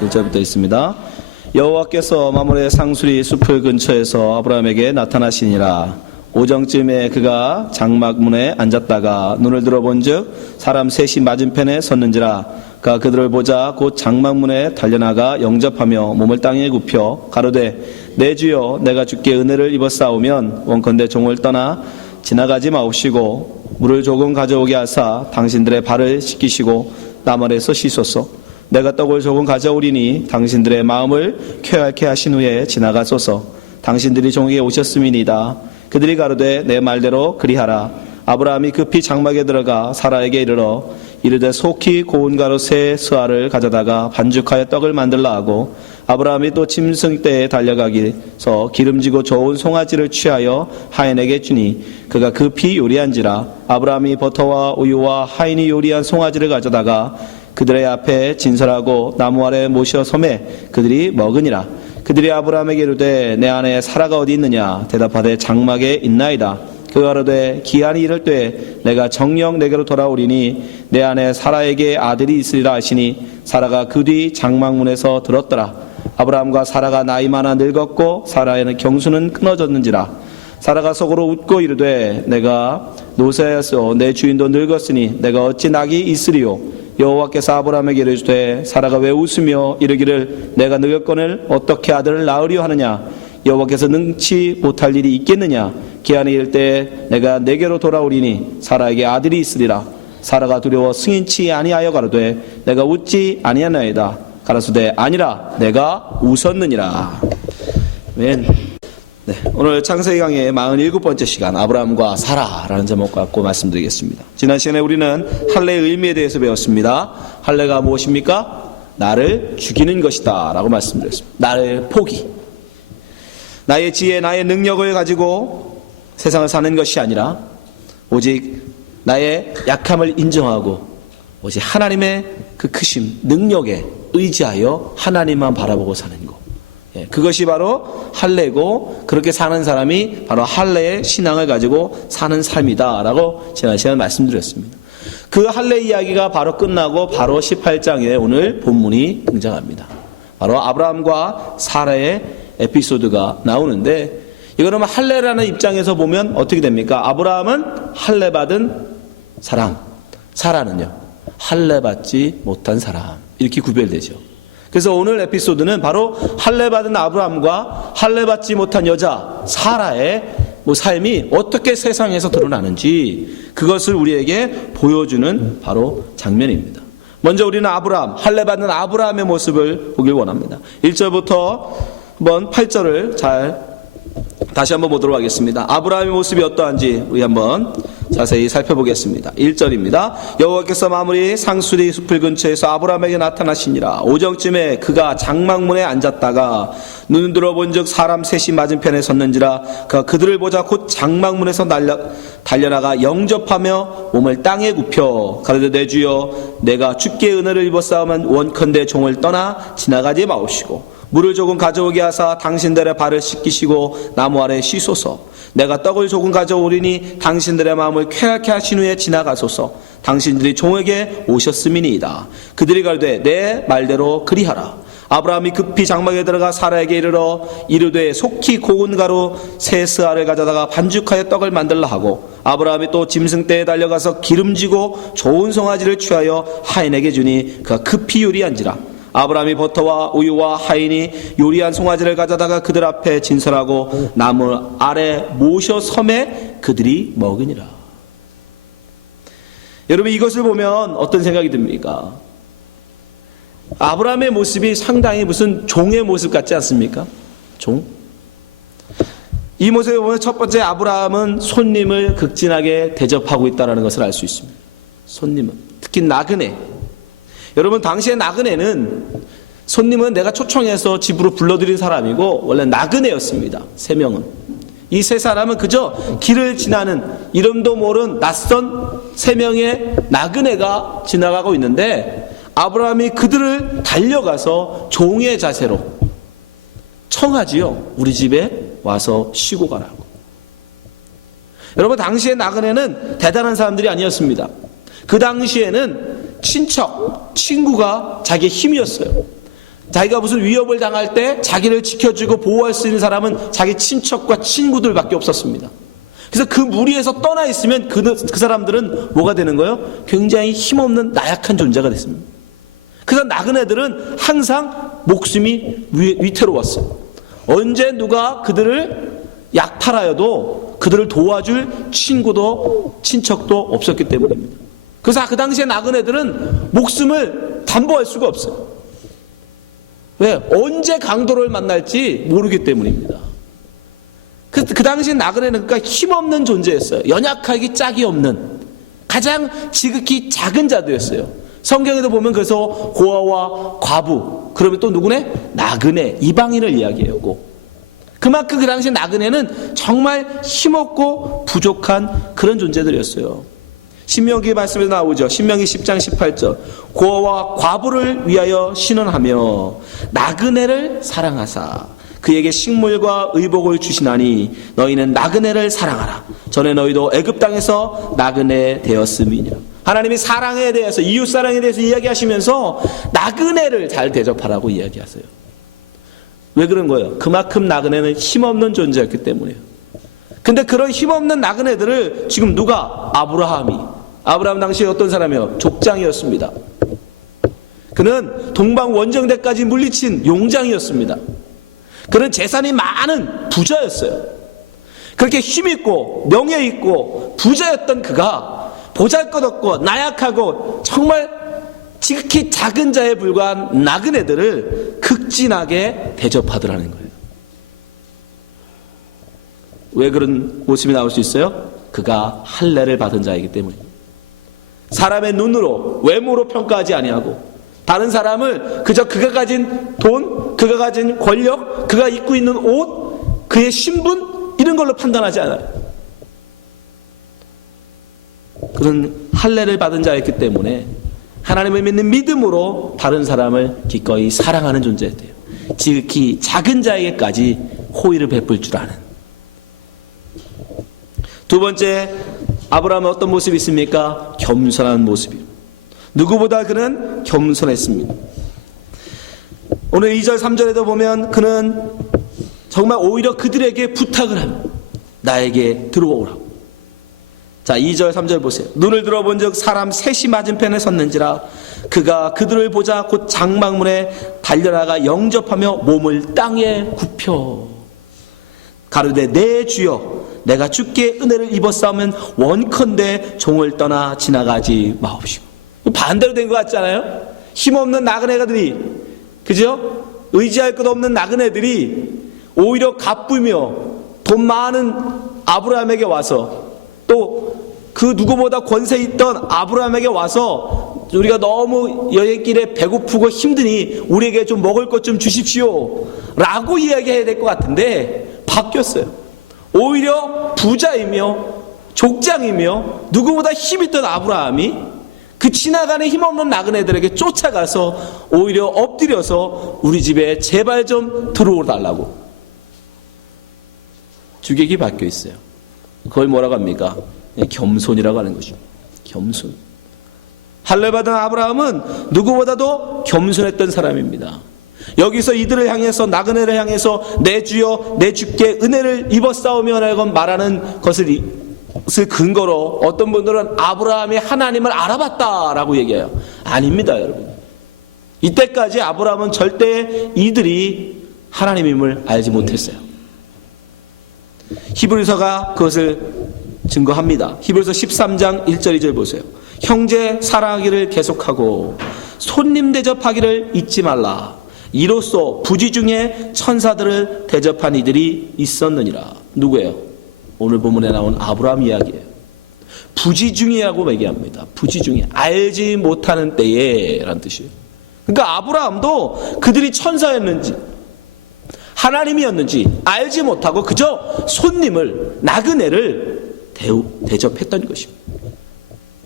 1절부터 있습니다. 여호와께서 마므레 상수리 숲을 근처에서 아브라함에게 나타나시니라. 오정쯤에 그가 장막문에 앉았다가 눈을 들어본즉 사람 셋이 맞은편에 섰는지라. 그가 그들을 보자 곧 장막문에 달려나가 영접하며 몸을 땅에 굽혀 가로되 내 주여 내가 주께 은혜를 입었사오면 원컨대 종을 떠나 지나가지 마옵시고 물을 조금 가져오게 하사 당신들의 발을 씻기시고 땀 아래서 씻소서. 내가 떡을 조금 가져오리니 당신들의 마음을 쾌활케 하신 후에 지나가소서. 당신들이 종에게 오셨음이니이다. 그들이 가로되 내 말대로 그리하라. 아브라함이 급히 장막에 들어가 사라에게 이르되 속히 고운 가루 세 스아를 가져다가 반죽하여 떡을 만들라 하고 아브라함이 또 짐승 떼에 달려가기서 기름지고 좋은 송아지를 취하여 하인에게 주니 그가 급히 요리한지라. 아브라함이 버터와 우유와 하인이 요리한 송아지를 가져다가 그들의 앞에 진설하고 나무 아래 모셔 섬에 그들이 먹으니라. 그들이 아브라함에게 이르되 내 아내 사라가 어디 있느냐. 대답하되 장막에 있나이다. 그가 가로되 기한이 이를 때 내가 정녕 내게로 돌아오리니 내 아내 사라에게 아들이 있으리라 하시니 사라가 그 뒤 장막문에서 들었더라. 아브라함과 사라가 나이 많아 늙었고 사라의 경수는 끊어졌는지라. 사라가 속으로 웃고 이르되 내가 노쇠하여서 내 주인도 늙었으니 내가 어찌 낙이 있으리요. 여호와께서 아브라함에게 이르시되 사라가 왜 웃으며 이르기를 내가 늙었거늘 어떻게 아들을 낳으려 하느냐. 여호와께서 능치 못할 일이 있겠느냐. 기한이 이를 때 내가 내게로 돌아오리니 사라에게 아들이 있으리라. 사라가 두려워 승인치 아니하여 가로되 내가 웃지 아니하나이다. 가라사대 아니라 내가 웃었느니라. 아멘. 네, 오늘 창세기 강의 47번째 시간 아브라함과 사라라는 제목 갖고 말씀드리겠습니다. 지난 시간에 우리는 할례의 의미에 대해서 배웠습니다. 할례가 무엇입니까? 나를 죽이는 것이다 라고 말씀드렸습니다. 나를 포기, 나의 지혜, 나의 능력을 가지고 세상을 사는 것이 아니라 오직 나의 약함을 인정하고 오직 하나님의 그 크심, 능력에 의지하여 하나님만 바라보고 사는 것. 그것이 바로 할례고 그렇게 사는 사람이 바로 할례의 신앙을 가지고 사는 삶이다 라고 지난 시간에 말씀드렸습니다. 그 할례 이야기가 바로 끝나고 바로 18장에 오늘 본문이 등장합니다. 바로 아브라함과 사라의 에피소드가 나오는데 이거는 할례라는 입장에서 보면 어떻게 됩니까? 아브라함은 할례 받은 사람, 사라는요 할례 받지 못한 사람, 이렇게 구별되죠. 그래서 오늘 에피소드는 바로 할례 받은 아브라함과 할례 받지 못한 여자 사라의 삶이 어떻게 세상에서 드러나는지 그것을 우리에게 보여주는 바로 장면입니다. 먼저 우리는 아브라함, 할례 받는 아브라함의 모습을 보길 원합니다. 1절부터 한번 8절을 다시 한번 보도록 하겠습니다. 아브라함의 모습이 어떠한지 우리 한번 자세히 살펴보겠습니다. 1절입니다. 여호와께서 마므리 상수리 숲을 근처에서 아브라함에게 나타나시니라. 오정쯤에 그가 장막문에 앉았다가 눈을 들어본즉 사람 셋이 맞은편에 섰는지라. 그가 그들을 보자 곧 장막문에서 달려나가 영접하며 몸을 땅에 굽혀 가로되 내 주여 내가 주께 은혜를 입었사오면 원컨대 종을 떠나 지나가지 마옵시고 물을 조금 가져오게 하사 당신들의 발을 씻기시고 나무 아래 씻소서. 내가 떡을 조금 가져오리니 당신들의 마음을 쾌활케 하신 후에 지나가소서. 당신들이 종에게 오셨음이니이다. 그들이 가로되 내 말대로 그리하라. 아브라함이 급히 장막에 들어가 사라에게 이르되 속히 고운 가루 세 스아를 가져다가 반죽하여 떡을 만들라 하고 아브라함이 또 짐승 떼에 달려가서 기름지고 좋은 송아지를 취하여 하인에게 주니 그가 급히 요리한지라. 아브라함이 버터와 우유와 하인이 요리한 송아지를 가져다가 그들 앞에 진설하고 나무 아래 모셔 섬에 그들이 먹으니라. 여러분 이것을 보면 어떤 생각이 듭니까? 아브라함의 모습이 상당히 무슨 종의 모습 같지 않습니까? 종? 이 모습에 보면 첫 번째 아브라함은 손님을 극진하게 대접하고 있다는 것을 알 수 있습니다. 손님은 특히 나그네. 여러분 당시에 나그네는 손님은 내가 초청해서 집으로 불러들인 사람이고 원래 나그네였습니다. 세 명은. 이 세 사람은 그저 길을 지나는 이름도 모른 낯선 세 명의 나그네가 지나가고 있는데 아브라함이 그들을 달려가서 종의 자세로 청하지요. 우리 집에 와서 쉬고 가라고. 여러분 당시에 나그네는 대단한 사람들이 아니었습니다. 그 당시에는 친척, 친구가 자기의 힘이었어요. 자기가 무슨 위협을 당할 때 자기를 지켜주고 보호할 수 있는 사람은 자기 친척과 친구들밖에 없었습니다. 그래서 그 무리에서 떠나 있으면 그 사람들은 뭐가 되는 거예요? 굉장히 힘없는 나약한 존재가 됐습니다. 그래서 나그네들은 항상 목숨이 위태로웠어요. 언제 누가 그들을 약탈하여도 그들을 도와줄 친구도 친척도 없었기 때문입니다. 그래서 그 당시에 나그네들은 목숨을 담보할 수가 없어요. 왜? 언제 강도를 만날지 모르기 때문입니다. 그 당시 나그네는 그러니까 힘없는 존재였어요. 연약하기 짝이 없는 가장 지극히 작은 자도였어요. 성경에도 보면 그래서 고아와 과부, 그러면 또 누구네? 나그네, 이방인을 이야기하고, 그만큼 그 당시 나그네는 정말 힘없고 부족한 그런 존재들이었어요. 신명기 말씀에 나오죠. 신명기 10장 18절. 고아와 과부를 위하여 신원하며 나그네를 사랑하사 그에게 식물과 의복을 주시나니 너희는 나그네를 사랑하라. 전에 너희도 애굽 땅에서 나그네 되었음이니라. 하나님이 사랑에 대해서, 이웃 사랑에 대해서 이야기하시면서 나그네를 잘 대접하라고 이야기하세요. 왜 그런 거예요? 그만큼 나그네는 힘없는 존재였기 때문이에요. 근데 그런 힘없는 나그네들을 지금 누가? 아브라함 당시에 어떤 사람이요? 족장이었습니다. 그는 동방 원정대까지 물리친 용장이었습니다. 그는 재산이 많은 부자였어요. 그렇게 힘있고 명예있고 부자였던 그가 보잘것없고 나약하고 정말 지극히 작은 자에 불과한 나그네들을 극진하게 대접하더라는 거예요. 왜 그런 모습이 나올 수 있어요? 그가 할례를 받은 자이기 때문입니다. 사람의 눈으로, 외모로 평가하지 아니하고 다른 사람을 그저 그가 가진 돈, 그가 가진 권력, 그가 입고 있는 옷, 그의 신분, 이런 걸로 판단하지 않아요. 그런 할례를 받은 자였기 때문에 하나님을 믿는 믿음으로 다른 사람을 기꺼이 사랑하는 존재였대요. 지극히 작은 자에게까지 호의를 베풀 줄 아는. 두 번째, 아브라함은 어떤 모습이 있습니까? 겸손한 모습이에요. 누구보다 그는 겸손했습니다. 오늘 2절 3절에도 보면 그는 정말 오히려 그들에게 부탁을 합니다. 나에게 들어오라고. 자, 2절 3절 보세요. 눈을 들어본 즉 사람 셋이 맞은편에 섰는지라 그가 그들을 보자 곧 장막문에 달려나가 영접하며 몸을 땅에 굽혀 가로되 내 주여 내가 주께 은혜를 입었사오면 원컨대 종을 떠나 지나가지 마옵시고. 반대로 된 것 같잖아요. 힘없는 나그네들이, 그죠? 의지할 것 없는 나그네들이 오히려 가쁘며 돈 많은 아브라함에게 와서, 또 그 누구보다 권세 있던 아브라함에게 와서 우리가 너무 여행길에 배고프고 힘드니 우리에게 좀 먹을 것 좀 주십시오 라고 이야기해야 될 것 같은데 바뀌었어요. 오히려 부자이며 족장이며 누구보다 힘있던 아브라함이 그 지나가는 힘없는 나그네들에게 쫓아가서 오히려 엎드려서 우리 집에 제발 좀 들어오달라고. 주객이 바뀌어 있어요. 그걸 뭐라고 합니까? 겸손이라고 하는 것입니다. 겸손. 할례받은 아브라함은 누구보다도 겸손했던 사람입니다. 여기서 이들을 향해서, 나그네를 향해서 내 주여 내 주께 은혜를 입었사오며 말하는 것을 근거로 어떤 분들은 아브라함이 하나님을 알아봤다라고 얘기해요. 아닙니다, 여러분. 이때까지 아브라함은 절대 이들이 하나님임을 알지 못했어요. 히브리서가 그것을 증거합니다. 히브리서 13장 1절 2절 보세요. 형제 사랑하기를 계속하고 손님 대접하기를 잊지 말라. 이로써 부지 중에 천사들을 대접한 이들이 있었느니라. 누구예요? 오늘 본문에 나온 아브라함 이야기예요. 부지 중이라고 얘기합니다. 부지 중에, 알지 못하는 때에 라는 뜻이에요. 그러니까 아브라함도 그들이 천사였는지 하나님이었는지 알지 못하고 그저 손님을, 나그네를 대접했던 것입니다.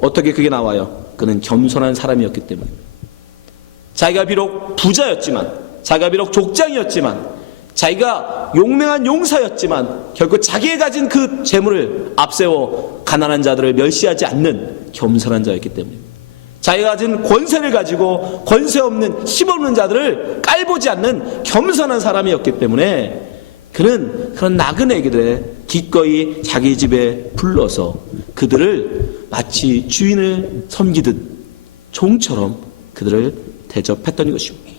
어떻게 그게 나와요? 그는 겸손한 사람이었기 때문입니다. 자기가 비록 부자였지만, 자기가 비록 족장이었지만, 자기가 용맹한 용사였지만 결국 자기가 가진 그 재물을 앞세워 가난한 자들을 멸시하지 않는 겸손한 자였기 때문입니다. 자기가 가진 권세를 가지고 권세 없는 힘없는 자들을 깔보지 않는 겸손한 사람이었기 때문에 그는 그런 나그네들을 기꺼이 자기 집에 불러서 그들을 마치 주인을 섬기듯 종처럼 그들을 대접했던 것입니다.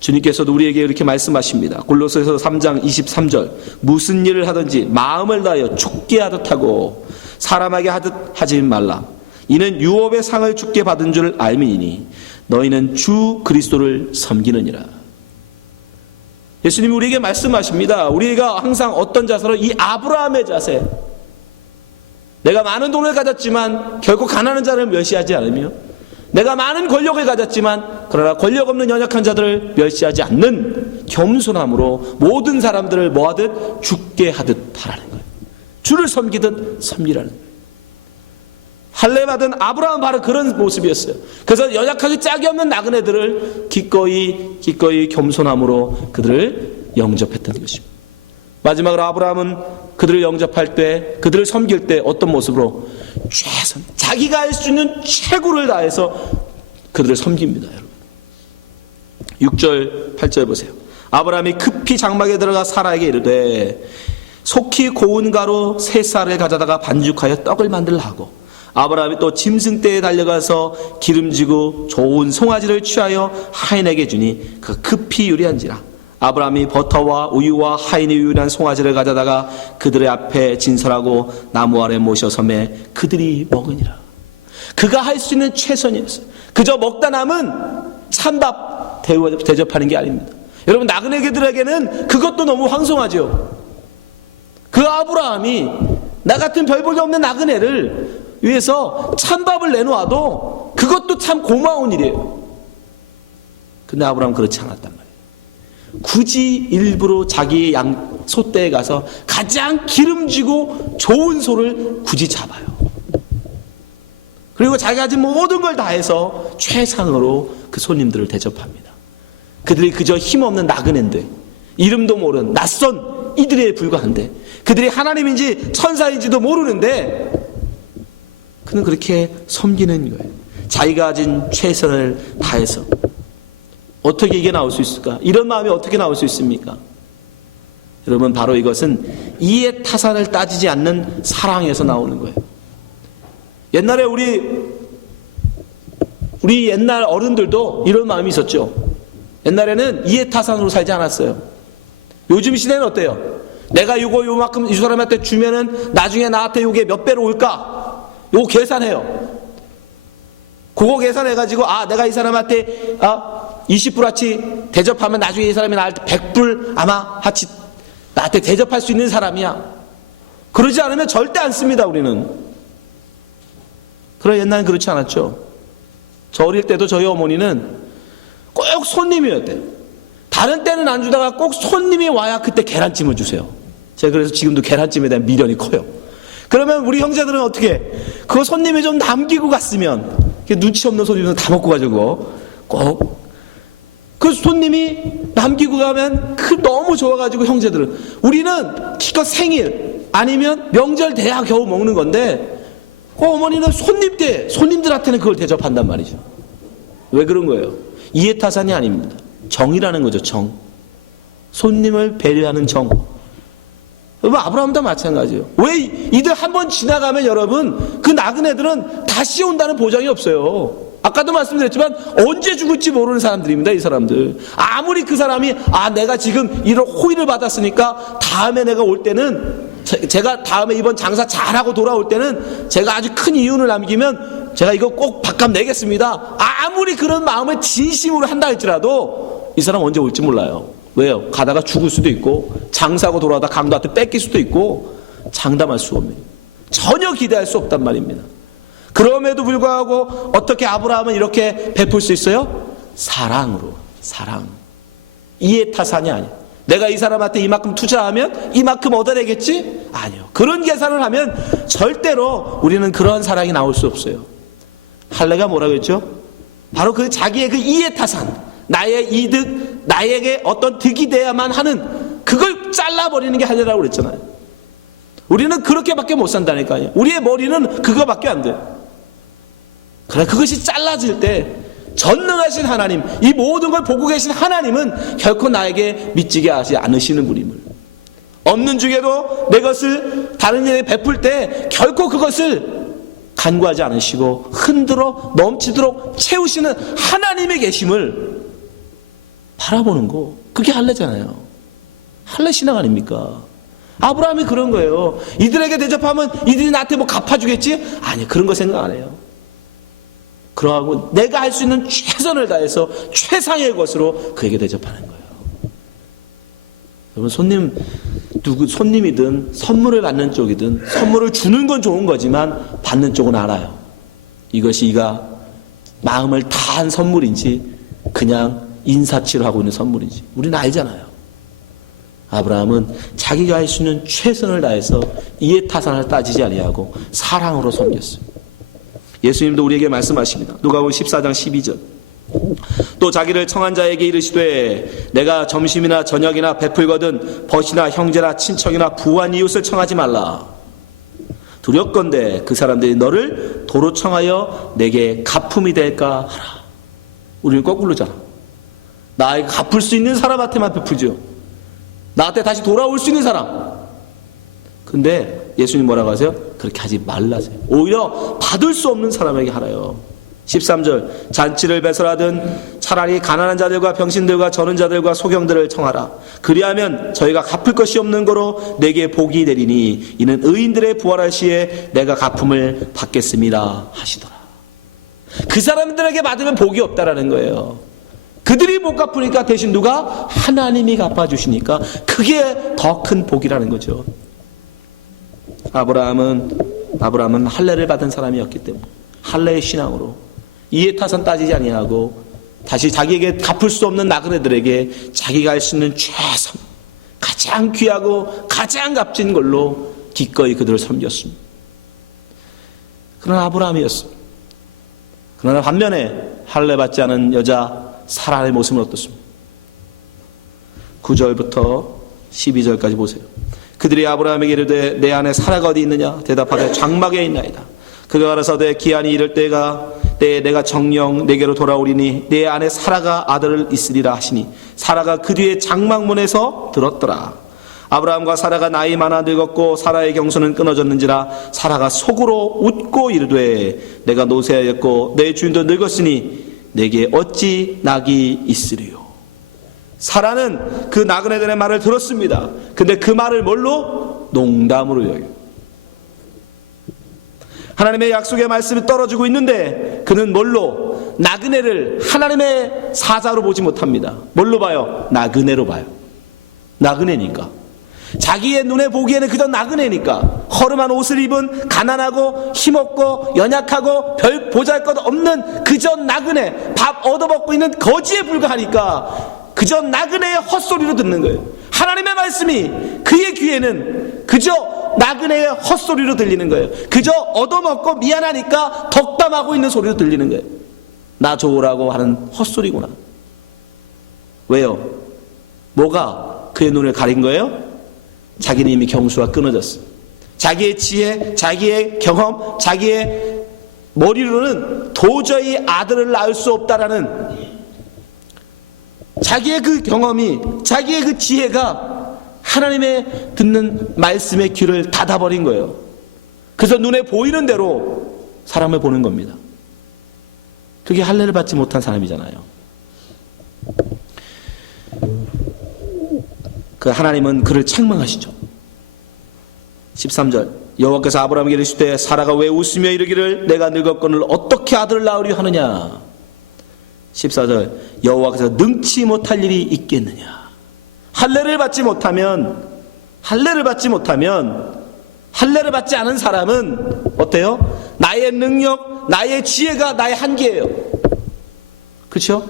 주님께서도 우리에게 이렇게 말씀하십니다. 골로새서 3장 23절 무슨 일을 하든지 마음을 다하여 죽게 하듯 하고 사람에게 하듯 하지 말라. 이는 유업의 상을 주께 받은 줄 알미니 너희는 주 그리스도를 섬기느니라. 예수님이 우리에게 말씀하십니다. 우리가 항상 어떤 자세로 이 아브라함의 자세, 내가 많은 돈을 가졌지만 결코 가난한 자를 멸시하지 않으며 내가 많은 권력을 가졌지만 그러나 권력 없는 연약한 자들을 멸시하지 않는 겸손함으로 모든 사람들을 뭐하듯 죽게 하듯 하라는 거예요. 주를 섬기듯 섬기라는 거예요. 할례받은 아브라함은 바로 그런 모습이었어요. 그래서 연약하게 짝이 없는 나그네들을 기꺼이 겸손함으로 그들을 영접했던 것입니다. 마지막으로 아브라함은 그들을 영접할 때, 그들을 섬길 때 어떤 모습으로? 최선, 자기가 할 수 있는 최고를 다해서 그들을 섬깁니다. 여러분. 6절 8절 보세요. 아브라함이 급히 장막에 들어가 사라에게 이르되 속히 고운 가루 3쌀을 가져다가 반죽하여 떡을 만들라 하고 아브라함이 또 짐승떼에 달려가서 기름지고 좋은 송아지를 취하여 하인에게 주니 그 급히 요리한지라. 아브라함이 버터와 우유와 하인이 유일한 송아지를 가져다가 그들의 앞에 진설하고 나무 아래 모셔섬에 그들이 먹으니라. 그가 할 수 있는 최선이었어요. 그저 먹다 남은 찬밥 대접하는 게 아닙니다. 여러분, 나그네들에게는 그것도 너무 황송하죠. 그 아브라함이 나 같은 별 볼일 없는 나그네를 위해서 찬밥을 내놓아도 그것도 참 고마운 일이에요. 근데 아브라함은 그렇지 않았단 말이에요. 굳이 일부러 자기 양 소떼에 가서 가장 기름지고 좋은 소를 굳이 잡아요. 그리고 자기가 가진 모든 걸 다해서 최상으로 그 손님들을 대접합니다. 그들이 그저 힘없는 나그네인데, 이름도 모르는 낯선 이들에 불과한데, 그들이 하나님인지 천사인지도 모르는데 그는 그렇게 섬기는 거예요. 자기가 가진 최선을 다해서. 어떻게 이게 나올 수 있을까? 이런 마음이 어떻게 나올 수 있습니까? 여러분, 바로 이것은 이해 타산을 따지지 않는 사랑에서 나오는 거예요. 옛날에 우리 옛날 어른들도 이런 마음이 있었죠. 옛날에는 이해 타산으로 살지 않았어요. 요즘 시대는 어때요? 내가 요만큼 이 사람한테 주면은 나중에 나한테 요게 몇 배로 올까? 요거 계산해요. 그거 계산해가지고, 내가 이 사람한테 20불어치 대접하면 나중에 이 사람이 나한테 100불 아마 하치 나한테 대접할 수 있는 사람이야. 그러지 않으면 절대 안 씁니다, 우리는. 그러나 옛날엔 그렇지 않았죠. 저 어릴 때도 저희 어머니는 꼭 손님이었대요. 다른 때는 안 주다가 꼭 손님이 와야 그때 계란찜을 주세요. 제가 그래서 지금도 계란찜에 대한 미련이 커요. 그러면 우리 형제들은 어떻게 해? 그거 손님이 좀 남기고 갔으면, 눈치 없는 손님은 다 먹고 가지고 꼭 그 손님이 남기고 가면 너무 좋아가지고 형제들은, 우리는 기껏 생일 아니면 명절 돼야 겨우 먹는 건데 어머니는 손님들한테는 그걸 대접한단 말이죠. 왜 그런 거예요? 이해타산이 아닙니다. 정이라는 거죠. 정. 손님을 배려하는 정. 여러분, 아브라함도 마찬가지예요. 왜 이들 한번 지나가면 여러분, 그 나그네들은 다시 온다는 보장이 없어요. 아까도 말씀드렸지만 언제 죽을지 모르는 사람들입니다. 이 사람들. 아무리 그 사람이 내가 지금 이런 호의를 받았으니까 다음에 내가 올 때는, 제가 다음에 이번 장사 잘하고 돌아올 때는 제가 아주 큰 이윤을 남기면 제가 이거 꼭 밥값 내겠습니다. 아무리 그런 마음을 진심으로 한다 할지라도 이 사람 언제 올지 몰라요. 왜요? 가다가 죽을 수도 있고, 장사하고 돌아오다 강도한테 뺏길 수도 있고, 장담할 수 없는, 전혀 기대할 수 없단 말입니다. 그럼에도 불구하고 어떻게 아브라함은 이렇게 베풀 수 있어요? 사랑으로. 사랑. 이해타산이 아니에요. 내가 이 사람한테 이만큼 투자하면 이만큼 얻어내겠지? 아니요. 그런 계산을 하면 절대로 우리는 그런 사랑이 나올 수 없어요. 할례가 뭐라고 했죠? 바로 그 자기의 그 이해타산, 나의 이득, 나에게 어떤 득이 돼야만 하는 그걸 잘라버리는 게 할례라고 그랬잖아요. 우리는 그렇게밖에 못 산다니까요. 우리의 머리는 그거밖에 안 돼요. 그러나 그것이 잘라질 때 전능하신 하나님, 이 모든 걸 보고 계신 하나님은 결코 나에게 미치게 하지 않으시는 분임을, 없는 중에도 내 것을 다른 이에게 베풀 때 결코 그것을 간구하지 않으시고 흔들어 넘치도록 채우시는 하나님의 계심을 바라보는 거, 그게 할례잖아요. 할례 신앙 아닙니까? 아브라함이 그런 거예요. 이들에게 대접하면 이들이 나한테 뭐 갚아주겠지? 아니, 그런 거 생각 안 해요. 그러하고 내가 할 수 있는 최선을 다해서 최상의 것으로 그에게 대접하는 거예요. 여러분, 손님이든 선물을 받는 쪽이든 선물을 주는 건 좋은 거지만 받는 쪽은 알아요. 이것이 이가 마음을 다한 선물인지 그냥 인사치를 하고 있는 선물인지 우리는 알잖아요. 아브라함은 자기가 할 수 있는 최선을 다해서 이해 타산을 따지지 아니하고 사랑으로 섬겼어요. 예수님도 우리에게 말씀하십니다. 누가복음 14장 12절. 또 자기를 청한 자에게 이르시되 내가 점심이나 저녁이나 베풀거든 벗이나 형제나 친척이나 부한 이웃을 청하지 말라. 두렵건대 그 사람들이 너를 도로 청하여 내게 갚음이 될까 하라. 우리는 거꾸로잖아. 나에게 갚을 수 있는 사람한테만 베풀죠. 나한테 다시 돌아올 수 있는 사람. 근데 예수님 뭐라고 하세요? 그렇게 하지 말라세요. 오히려 받을 수 없는 사람에게 하라요. 13절. 잔치를 배설하든 차라리 가난한 자들과 병신들과 저는 자들과 소경들을 청하라. 그리하면 저희가 갚을 것이 없는 거로 내게 복이 되리니 이는 의인들의 부활할 시에 내가 갚음을 받겠습니다 하시더라. 그 사람들에게 받으면 복이 없다라는 거예요. 그들이 못 갚으니까 대신 누가? 하나님이 갚아주시니까 그게 더 큰 복이라는 거죠. 아브라함은 할례를 받은 사람이었기 때문에 할례의 신앙으로 이해타산 따지지 아니하고 다시 자기에게 갚을 수 없는 나그네들에게 자기가 할 수 있는 최선, 가장 귀하고 가장 값진 걸로 기꺼이 그들을 섬겼습니다. 그러나 아브라함이었습니다. 그러나 반면에 할례 받지 않은 여자 사라의 모습은 어떻습니까? 9절부터 12절까지 보세요. 그들이 아브라함에게 이르되 내 아내 사라가 어디 있느냐? 대답하되 장막에 있나이다. 그가 가라사대 기한이 이를 때가 때에 내가 정령 내게로 돌아오리니 내 아내 사라가 아들을 있으리라 하시니 사라가 그 뒤에 장막문에서 들었더라. 아브라함과 사라가 나이 많아 늙었고 사라의 경수는 끊어졌는지라 사라가 속으로 웃고 이르되 내가 노쇠하였고 내 주인도 늙었으니 내게 어찌 낙이 있으리요. 사라는 그 나그네들의 말을 들었습니다. 근데 그 말을 뭘로? 농담으로 여겨요. 하나님의 약속의 말씀이 떨어지고 있는데 그는 뭘로? 나그네를 하나님의 사자로 보지 못합니다. 뭘로 봐요? 나그네로 봐요. 나그네니까. 자기의 눈에 보기에는 그저 나그네니까, 허름한 옷을 입은 가난하고 힘없고 연약하고 별 보잘것없는 그저 나그네, 밥 얻어먹고 있는 거지에 불과하니까 그저 나그네의 헛소리로 듣는 거예요. 하나님의 말씀이 그의 귀에는 그저 나그네의 헛소리로 들리는 거예요. 그저 얻어먹고 미안하니까 덕담하고 있는 소리로 들리는 거예요. 나 좋으라고 하는 헛소리구나. 왜요? 뭐가 그의 눈을 가린 거예요? 자기는 이미 경수가 끊어졌어요. 자기의 지혜, 자기의 경험, 자기의 머리로는 도저히 아들을 낳을 수 없다라는 자기의 그 경험이, 자기의 그 지혜가 하나님의 듣는 말씀의 귀를 닫아버린 거예요. 그래서 눈에 보이는 대로 사람을 보는 겁니다. 그게 할례를 받지 못한 사람이잖아요. 그 하나님은 그를 책망하시죠. 13절. 여호와께서 아브라함에게 이르시되 사라가 왜 웃으며 이르기를 내가 늙었거늘 어떻게 아들을 낳으려 하느냐. 14절. 여호와께서 능치 못할 일이 있겠느냐. 할례를 받지 받지 않은 사람은 어때요? 나의 능력, 나의 지혜가 나의 한계예요. 그렇죠?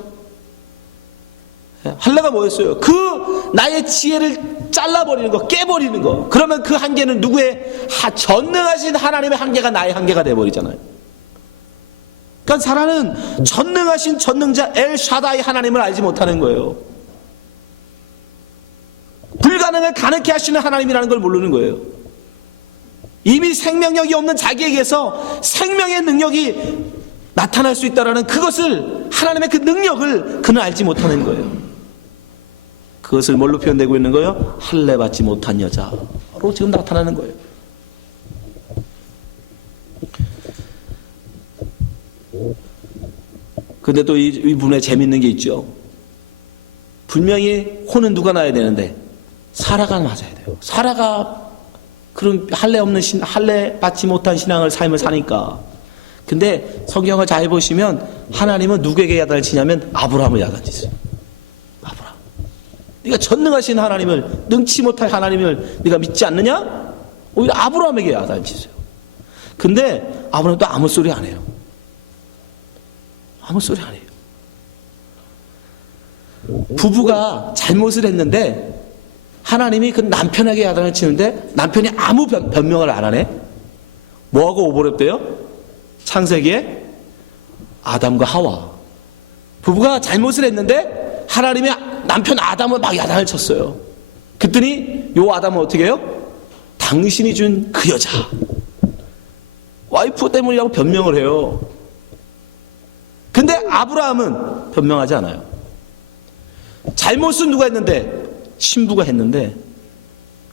할례가 뭐였어요? 그 나의 지혜를 잘라버리는 거, 깨버리는 거. 그러면 그 한계는 누구의? 전능하신 하나님의 한계가 나의 한계가 돼버리잖아요. 그러니까 사람은 전능하신 전능자 엘 샤다이 하나님을 알지 못하는 거예요. 불가능을 가능케 하시는 하나님이라는 걸 모르는 거예요. 이미 생명력이 없는 자기에게서 생명의 능력이 나타날 수 있다라는 그것을, 하나님의 그 능력을 그는 알지 못하는 거예요. 그것을 뭘로 표현되고 있는 거예요? 할례 받지 못한 여자로 지금 나타나는 거예요. 근데 또 이분에 재밌는 게 있죠. 분명히 혼은 누가 나야 되는데 사라가 맞아야 돼요. 사라가 그런 할례 받지 못한 신앙을 삶을 사니까. 근데 성경을 잘 보시면 하나님은 누구에게 야단치냐면 아브라함을 야단치세요. 아브라함. 네가 전능하신 하나님을, 능치 못할 하나님을 네가 믿지 않느냐? 오히려 아브라함에게 야단치세요. 근데 아브라함도 아무 소리 안 해요. 아무 소리 안 해요. 부부가 잘못을 했는데 하나님이 그 남편에게 야단을 치는데 남편이 아무 변명을 안 하네. 뭐하고 오버랩돼요? 창세기에 아담과 하와 부부가 잘못을 했는데 하나님이 남편 아담을 막 야단을 쳤어요. 그랬더니 요 아담은 어떻게 해요? 당신이 준 그 여자 와이프 때문이라고 변명을 해요. 근데 아브라함은 변명하지 않아요. 잘못은 누가 했는데? 신부가 했는데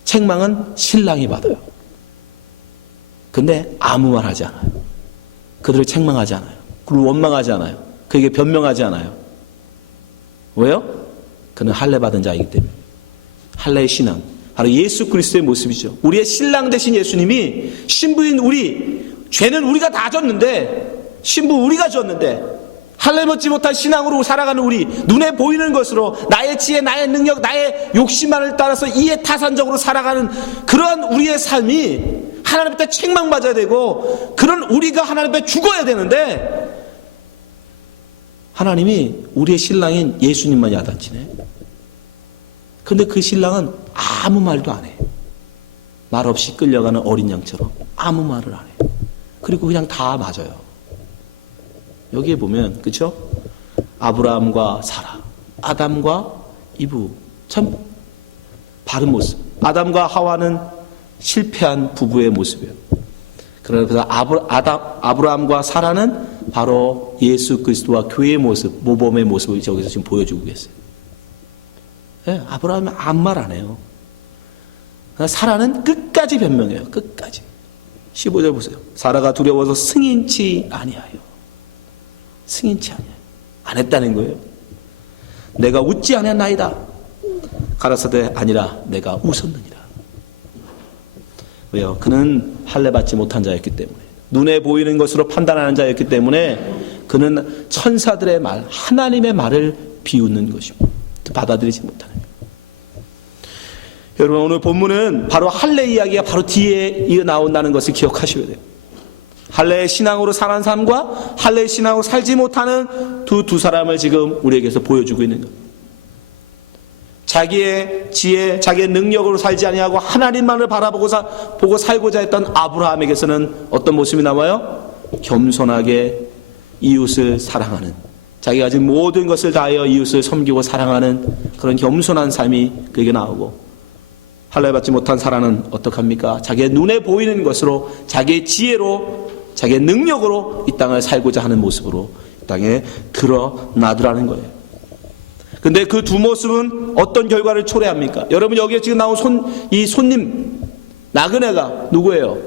책망은 신랑이 받아요. 근데 아무 말 하지 않아요. 그들을 책망하지 않아요. 그를 원망하지 않아요. 그에게 변명하지 않아요. 왜요? 그는 할례 받은 자이기 때문에. 할례의 신앙, 바로 예수 그리스도의 모습이죠. 우리의 신랑 되신 예수님이 신부인 우리, 죄는 우리가 다 졌는데, 신부 우리가 졌는데 할례 받지 못한 신앙으로 살아가는 우리, 눈에 보이는 것으로 나의 지혜, 나의 능력, 나의 욕심만을 따라서 이해타산적으로 살아가는 그러한 우리의 삶이 하나님 앞에 책망받아야 되고, 그런 우리가 하나님 앞에 죽어야 되는데 하나님이 우리의 신랑인 예수님만 야단치네. 근데 그 신랑은 아무 말도 안 해. 말 없이 끌려가는 어린 양처럼 아무 말을 안 해. 그리고 그냥 다 맞아요. 여기에 보면, 그쵸? 아브라함과 사라, 아담과 이브, 참 바른 모습. 아담과 하와는 실패한 부부의 모습이에요. 그래서 아브라함과 사라는 바로 예수 그리스도와 교회의 모습, 모범의 모습을 저기서 지금 보여주고 계세요. 네, 아브라함은 아무 말 안 해요. 사라는 끝까지 변명해요. 끝까지. 15절 보세요. 사라가 두려워서 승인치 아니하여. 승인치 아니야. 안 했다는 거예요. 내가 웃지 않았나이다. 가라사대 아니라 내가 웃었느니라. 왜요? 그는 할례 받지 못한 자였기 때문에, 눈에 보이는 것으로 판단하는 자였기 때문에 그는 천사들의 말, 하나님의 말을 비웃는 것입니다. 받아들이지 못하는 거예요. 여러분, 오늘 본문은 바로 할례 이야기가 바로 뒤에 이어 나온다는 것을 기억하셔야 돼요. 할례의 신앙으로 사는 삶과 할례의 신앙으로 살지 못하는 두 사람을 지금 우리에게서 보여주고 있는 것. 자기의 지혜, 자기의 능력으로 살지 아니하고 하나님만을 보고 살고자 했던 아브라함에게서는 어떤 모습이 나와요? 겸손하게 이웃을 사랑하는, 자기가 가진 모든 것을 다하여 이웃을 섬기고 사랑하는 그런 겸손한 삶이 그에게 나오고, 할례 받지 못한 사람은 어떡합니까? 자기의 눈에 보이는 것으로, 자기의 지혜로, 자기의 능력으로 이 땅을 살고자 하는 모습으로 이 땅에 드러나더라는 거예요. 근데 그 두 모습은 어떤 결과를 초래합니까? 여러분, 여기에 지금 나온 이 손님 나그네가 누구예요?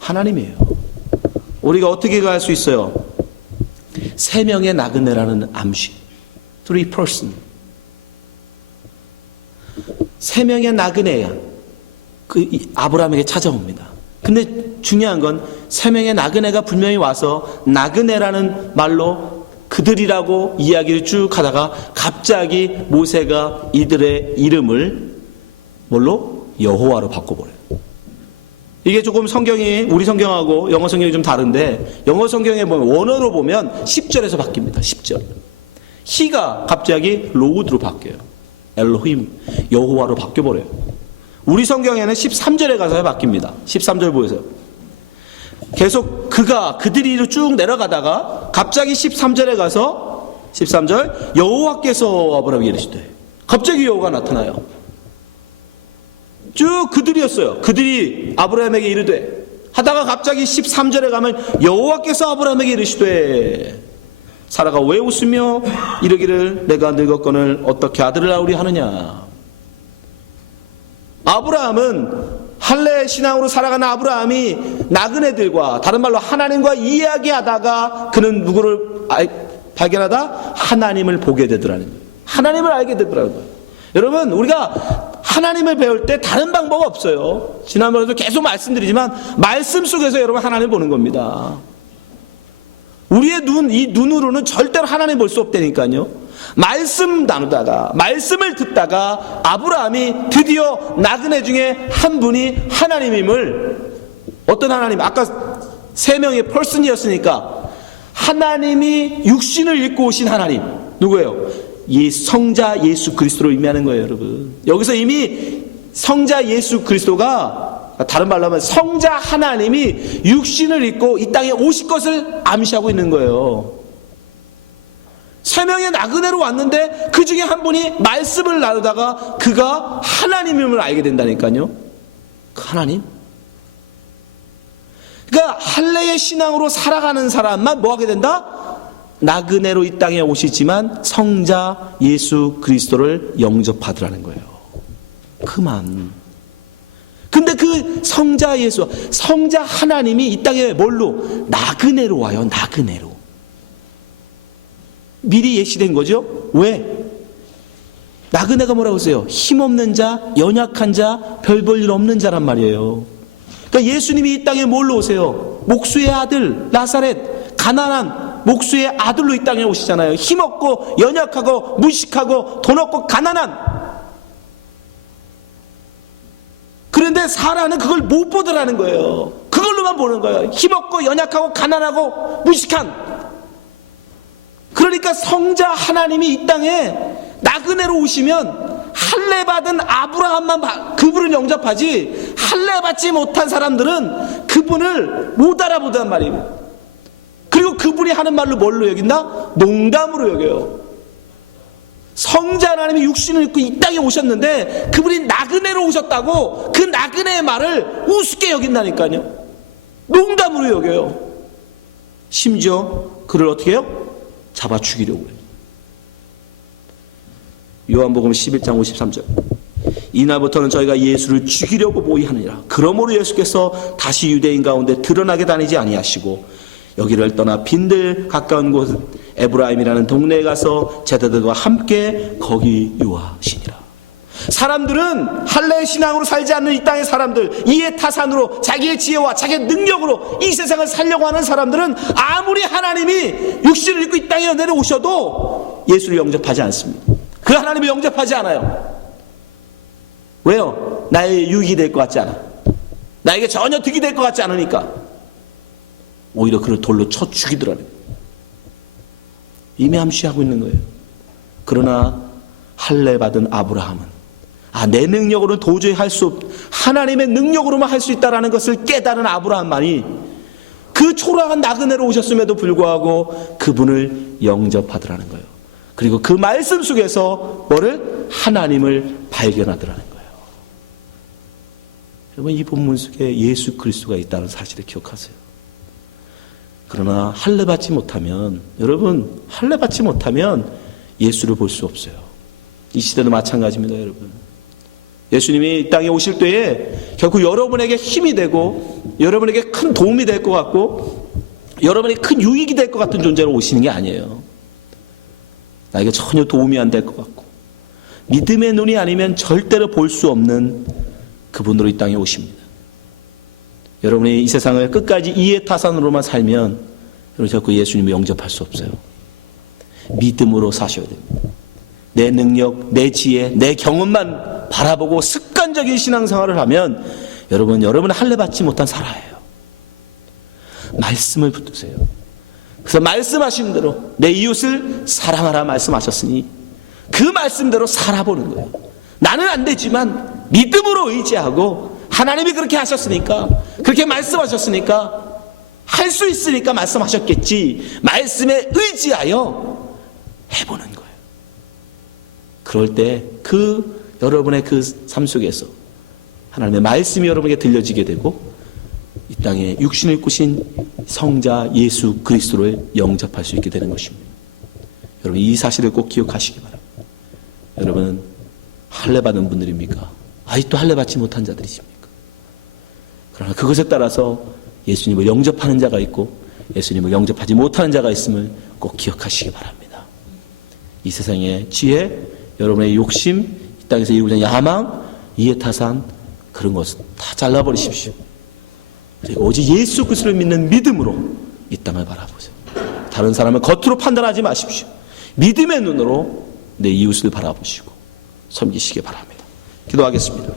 하나님이에요. 우리가 어떻게 갈 수 있어요? 세 명의 나그네라는 암시, 3 person. 세 명의 나그네가 아브라함에게 찾아옵니다. 근데 중요한 건 세 명의 나그네가 분명히 와서 나그네라는 말로 그들이라고 이야기를 쭉 하다가 갑자기 모세가 이들의 이름을 뭘로? 여호와로 바꿔버려요. 이게 조금 성경이, 우리 성경하고 영어 성경이 좀 다른데, 영어 성경에 보면, 원어로 보면 10절에서 바뀝니다. 10절. 히가 갑자기 로우드로 바뀌어요. 엘로힘, 여호와로 바뀌어버려요. 우리 성경에는 13절에 가서 바뀝니다. 13절 보세요. 계속 그들이로 쭉 내려가다가 갑자기 13절에 가서 13절, 여호와께서 아브라함에게 이르시되, 갑자기 여호와가 나타나요. 쭉 그들이었어요. 그들이 아브라함에게 이르되, 하다가 갑자기 13절에 가면 여호와께서 아브라함에게 이르시되 사라가 왜 웃으며 이르기를 내가 늙었거늘 어떻게 아들을 낳으리 하느냐. 아브라함은 할례 신앙으로 살아가는 아브라함이 나그네들과 다른 말로 하나님과 이야기하다가 그는 누구를 발견하다? 하나님을 보게 되더라는 거예요. 하나님을 알게 되더라는 거예요. 여러분, 우리가 하나님을 배울 때 다른 방법 없어요. 지난번에도 계속 말씀드리지만 말씀 속에서 여러분 하나님을 보는 겁니다. 우리의 이 눈으로는 절대로 하나님 볼 수 없다니까요. 말씀 나누다가 말씀을 듣다가 아브라함이 드디어 나그네 중에 한 분이 하나님임을, 어떤 하나님, 아까 3명의 펄슨이었으니까 하나님이 육신을 입고 오신 하나님 누구예요? 이 성자 예수 그리스도로 의미하는 거예요. 여러분, 여기서 이미 성자 예수 그리스도가, 다른 말로 하면 성자 하나님이 육신을 입고 이 땅에 오실 것을 암시하고 있는 거예요. 3명의 나그네로 왔는데 그 중에 한 분이 말씀을 나누다가 그가 하나님임을 알게 된다니까요. 하나님? 그러니까 할례의 신앙으로 살아가는 사람만 뭐 하게 된다? 나그네로 이 땅에 오시지만 성자 예수 그리스도를 영접하더라는 거예요. 그만. 근데 그 성자 예수, 성자 하나님이 이 땅에 뭘로? 나그네로 와요. 나그네로. 미리 예시된 거죠. 왜? 나그네가 뭐라고 했어요? 힘없는 자, 연약한 자, 별 볼 일 없는 자란 말이에요. 그러니까 예수님이 이 땅에 뭘로 오세요? 목수의 아들 나사렛, 가난한 목수의 아들로 이 땅에 오시잖아요. 힘없고 연약하고 무식하고 돈 없고 가난한. 그런데 사라는 그걸 못 보더라는 거예요. 그걸로만 보는 거예요. 힘없고 연약하고 가난하고 무식한. 그러니까 성자 하나님이 이 땅에 나그네로 오시면 할례 받은 아브라함만 그분을 영접하지, 할례 받지 못한 사람들은 그분을 못 알아보단 말이에요. 그리고 그분이 하는 말로 뭘로 여긴다? 농담으로 여겨요. 성자 하나님이 육신을 입고 이 땅에 오셨는데 그분이 나그네로 오셨다고 그 나그네의 말을 우습게 여긴다니까요. 농담으로 여겨요. 심지어 그를 어떻게 해요? 잡아 죽이려고 해요. 요한복음 11장 53절. 이날부터는 저희가 예수를 죽이려고 모의하느니라. 그러므로 예수께서 다시 유대인 가운데 드러나게 다니지 아니하시고 여기를 떠나 빈들 가까운 곳 에브라임이라는 동네에 가서 제자들과 함께 거기 유하시니라. 사람들은 할례 신앙으로 살지 않는 이 땅의 사람들, 이해 타산으로 자기의 지혜와 자기의 능력으로 이 세상을 살려고 하는 사람들은 아무리 하나님이 육신을 입고 이 땅에 내려오셔도 예수를 영접하지 않습니다. 그 하나님을 영접하지 않아요. 왜요? 나의 유익이 될 것 같지 않아. 나에게 전혀 득이 될 것 같지 않으니까 오히려 그를 돌로 쳐 죽이더라는 거예요. 이미 암시하고 있는 거예요. 그러나 할례 받은 아브라함은 내 능력으로는 도저히 할 수 없, 하나님의 능력으로만 할 수 있다는 것을 깨달은 아브라함만이 그 초라한 나그네로 오셨음에도 불구하고 그분을 영접하더라는 거예요. 그리고 그 말씀 속에서 뭐를? 하나님을 발견하더라는 거예요. 여러분, 이 본문 속에 예수 그리스도가 있다는 사실을 기억하세요. 그러나 할례 받지 못하면, 여러분, 할례 받지 못하면 예수를 볼 수 없어요. 이 시대도 마찬가지입니다, 여러분. 예수님이 이 땅에 오실 때에 결국 여러분에게 힘이 되고 여러분에게 큰 도움이 될 것 같고 여러분에게 큰 유익이 될 것 같은 존재로 오시는 게 아니에요. 나에게 전혀 도움이 안 될 것 같고 믿음의 눈이 아니면 절대로 볼 수 없는 그분으로 이 땅에 오십니다. 여러분이 이 세상을 끝까지 이해타산으로만 살면 여러분 결코 예수님을 영접할 수 없어요. 믿음으로 사셔야 됩니다. 내 능력, 내 지혜, 내 경험만 바라보고 습관적인 신앙생활을 하면 여러분은 할례 받지 못한 사라예요. 말씀을 붙드세요. 그래서 말씀하신 대로 내 이웃을 사랑하라 말씀하셨으니 그 말씀대로 살아보는 거예요. 나는 안 되지만 믿음으로 의지하고 하나님이 그렇게 하셨으니까, 그렇게 말씀하셨으니까, 할 수 있으니까 말씀하셨겠지, 말씀에 의지하여 해보는 거예요. 그럴 때 여러분의 그 삶 속에서 하나님의 말씀이 여러분에게 들려지게 되고 이 땅에 육신을 입으신 성자 예수 그리스도를 영접할 수 있게 되는 것입니다. 여러분 이 사실을 꼭 기억하시기 바랍니다. 여러분 할례 받은 분들입니까? 아직도 할례 받지 못한 자들이십니까? 그러나 그것에 따라서 예수님을 영접하는 자가 있고 예수님을 영접하지 못하는 자가 있음을 꼭 기억하시기 바랍니다. 이 세상의 지혜, 여러분의 욕심, 이 땅에서 이루고자 하는 야망, 이해타산 그런 것은 다 잘라버리십시오. 그리고 오직 예수 그리스도를 믿는 믿음으로 이 땅을 바라보세요. 다른 사람을 겉으로 판단하지 마십시오. 믿음의 눈으로 내 이웃을 바라보시고 섬기시기 바랍니다. 기도하겠습니다.